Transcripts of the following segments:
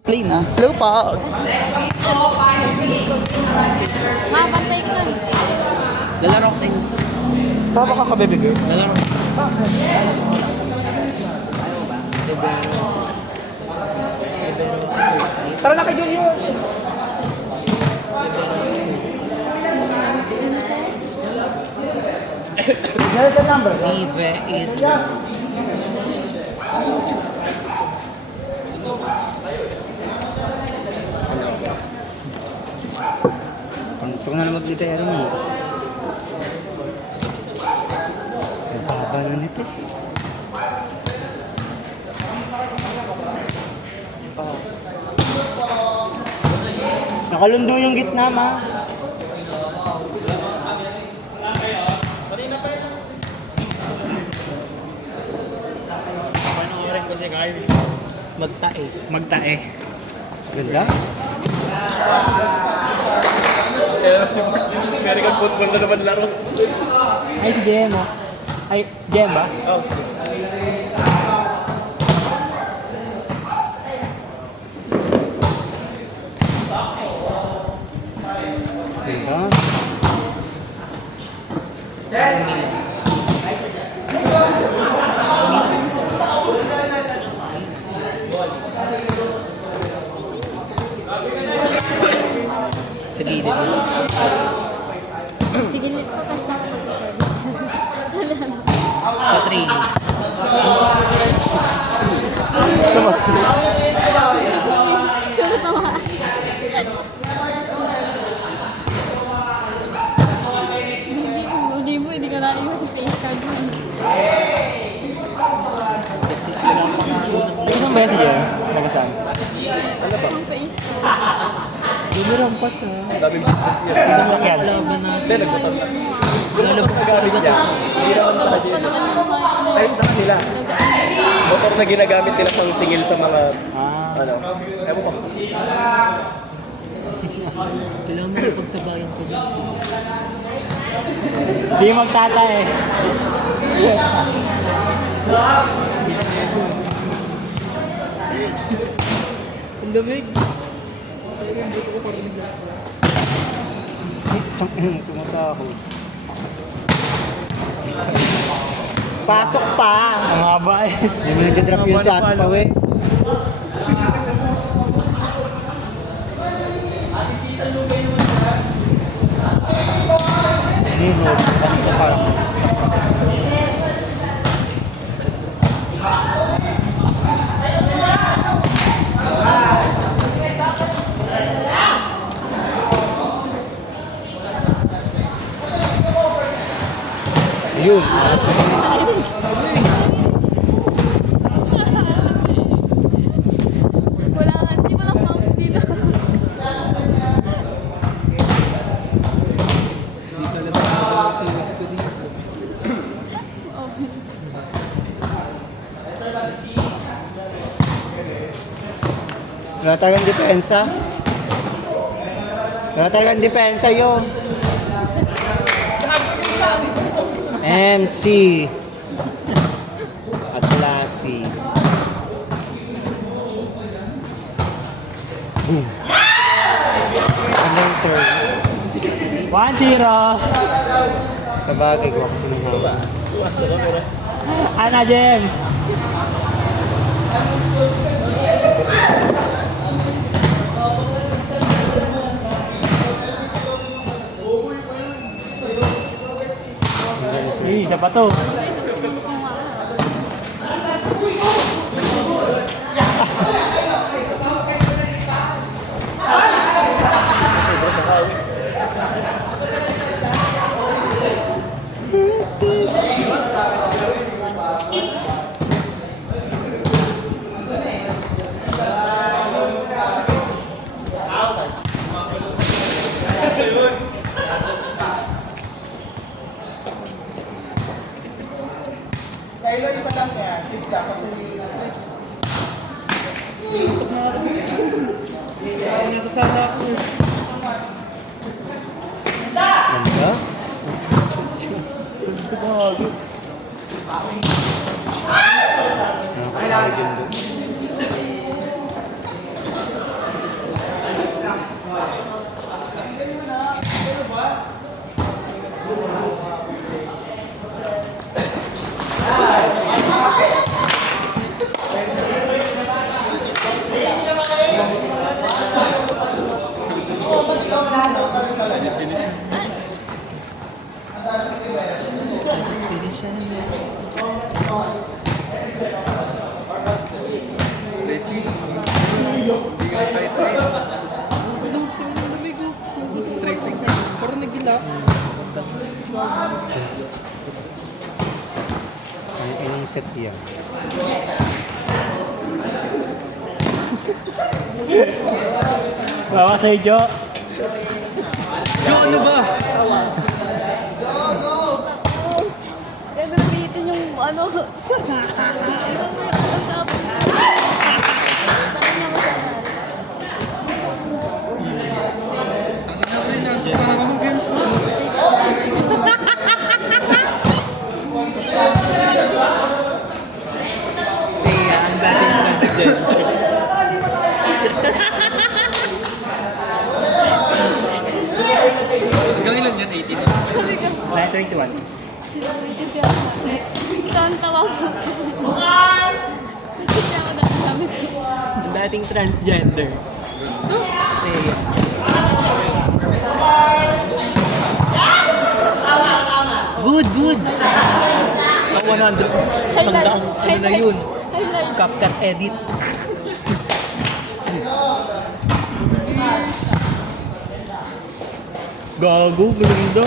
Play na. Hello pa. Bantay ka. Lalaro ko sa inyo. Papa ka baby girl. Lalaro ko. Tara na kay Junior. There's the number. Vive is... Gusto ko na lang maglitero mo. Ang baba na nito. Nakalundo yung gitna, ma. Panoorin ko si Carl. Magtae. Magtae. Ganda? Si American football na naman laro. Ay, si Jem, oh. Ay, Jem ba? Oh, sige. Ganda. Sa gilid mo. Sige, nito pa basta ako mag-serve. Sa training. Pero tawa. Hindi ka naiwas sa face card mo. Saan ba yan si Jem? Nagasan? Ang face card. Dumirampas na. Daming business yan. Sino sa kyan? Laban natin. Ayun mo. Lalabas sa gamit niya. Hindi naman sa Pa naman yung mga... Ayun sa kanila. Motor na ginagamit nila pang singil sa mga... Ah. Ano? Ewan ko. Kailangan mo na pagsabayan ko dyan. Hindi magtata eh. Ang lamig. Sumasahod. Pasok pa! Ang haba eh. Hindi mo nagdadrop yun sa ato pa, we. Ito parang yun. Wala nga, hindi mo lang pangis dito. Wala talagang depensa. Wala talagang depensa yun. MC at Lassie. Boom. Hanggang service. 1-0. Sa bagay ko kasi ng hawak. Ana Jem. Eh, isa pa to. Sobra sa kawi. Kaylo isa lang yan. Please lang. Kasi hindi Nasa sala ako. Ganda? Nakakasahod yun doon. Parang nagila. Ay, ilang set yan? Bawa sa'yo, Jo. Jo, ano ba? Kaya gamitin yung ano. Ang tapos. Takot niya masarap. Ang dating transgender. Hanggang ilan yan? 18? Sabi ka, 921. tawa ko. Kasi ako dati kami. Ang dating transgender. Good, good. Ang 100. Sandang, ano na yun? Highlight. CapCut edit. Gago, ganda.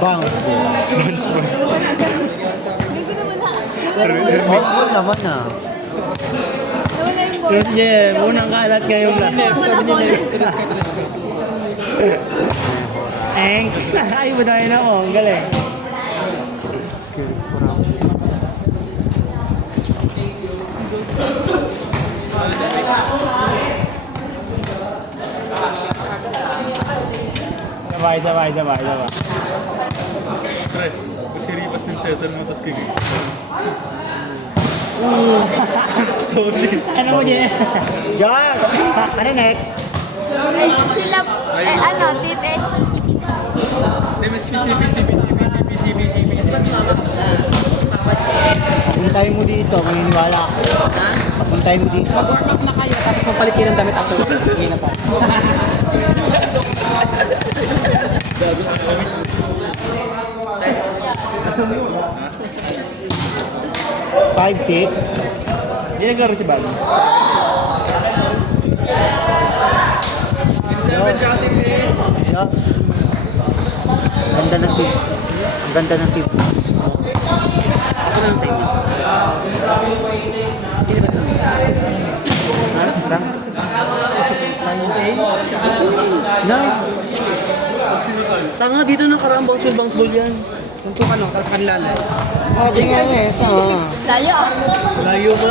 Bounce ball. Hindi ko nawala. Bounce ball naman na. Nawala yung bola. Yes, Jem. Unang kalat ngayong lahat. Wala bola. Eng. Ay, madaya na ako. Ang galing. Skill ko raw. Sabay. Pre, pag siripas ng setter mo, tapos kigay. Sorry. Ano mo, Jem? Josh! Ano next? Ay, sila, ano, tip SPCP. Papuntahin mo dito, maniniwala ako. Papuntahin mo dito. Mag-warm up na kayo, tapos mapalit kayo ng damit after. Hindi na pa. 5-6. Hindi naglaro si Bago. Yup. Ganda ng tip. Ang ganda ng tip. Ako lang sa inyo. Rank? No. Tanga, dito nakaraan bounce ball yan. Suntok ano, kanlan. Oh, sige nga eh. Layo ah. Layo ba?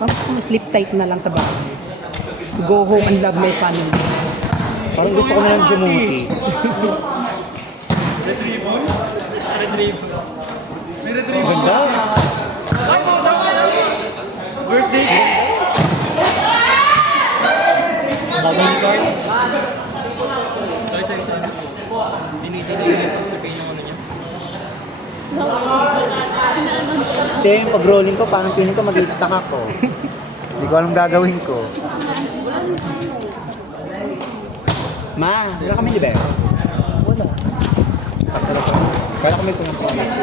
Parang sleep tight na lang sa bahay. Go home and love my family. Parang gusto ko na lang jumuti. Ganda. Birthday! Bagay card. Ito yung pag-rolling ko, parang piling ko mag-i-stack ako. Hindi ko alam gagawin ko. Ma, wala kami libero. Wala. Sakto lang. Kala ko may pumunta ng AC.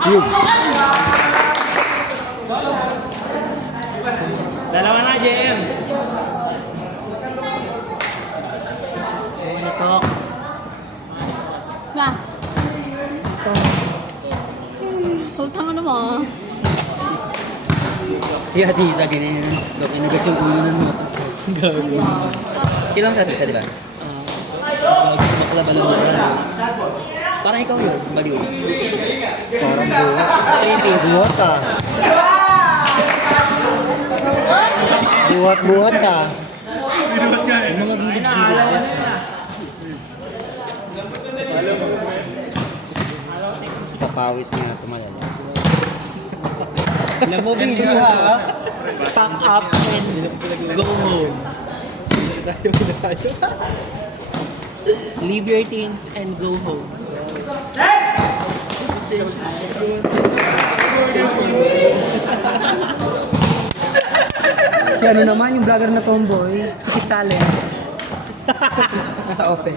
Yun. Dalawa na, Jem. Natok. Ma. Utang ano mo? Si Ate Isa, ganyan. Inagat yung ulo ng mga gago. Kailang sa Ate, di ba? Maklaba lang mo. Parang ikaw yun, baliw. Parang buhat ah. Buhat ah. Yung mga gilid-gilid. Papawis nga tumalala. Moving you ha. Pack up and go home. Leave your things and go home. Si ano naman, yung vlogger na tomboy, si Talent. Nasa open.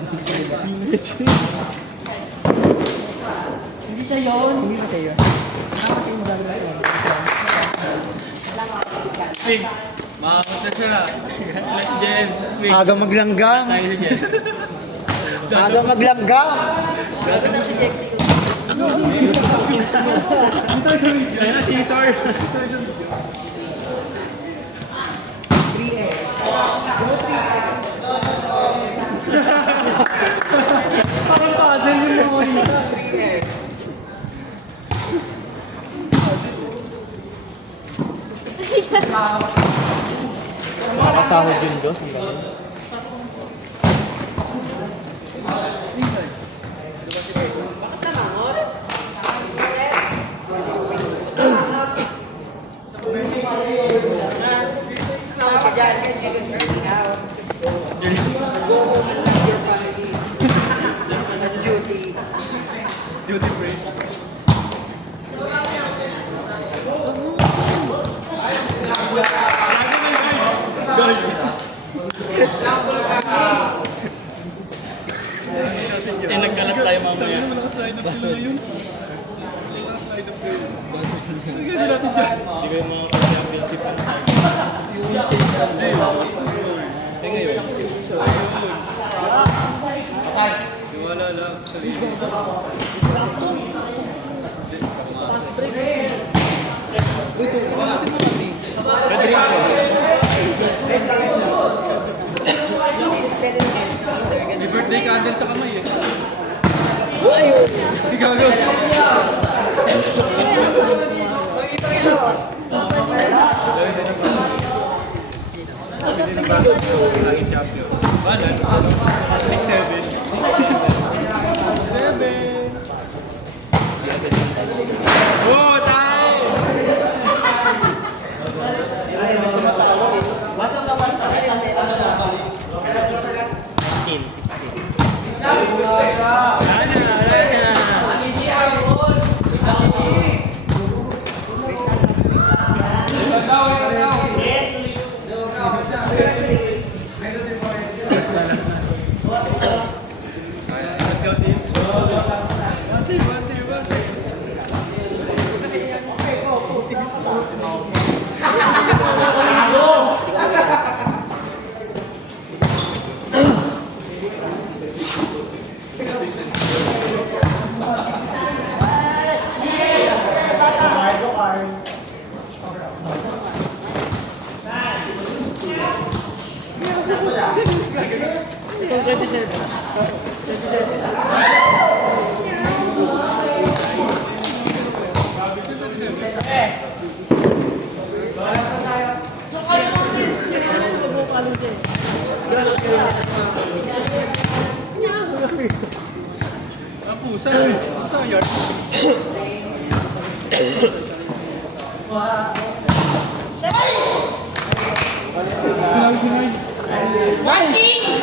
Hindi siya yun. Hindi ba siya yun? Nakakasya yung vlogger na tomboy. Mix. Makakot na siya na. Jen. Mix. Aga maglanggam. Tayo si Jen. Aga maglanggam. Gago sa si Jexy. Kaya na, Caesar. Parang puzzle yung mga Makakasahod yun, Dos. Ang galing. Duty free. Eh, nagkalat tayo mamaya. Baso yun. Hindi kayo mga championship. Hindi. Eh ngayon. Wala lang. May birthday candle sa kamay eh. Ikaw go. Laging champion. Balan. 6-7. 7. Oh, tayo! Let's go, team. Pusa. Pusa yun.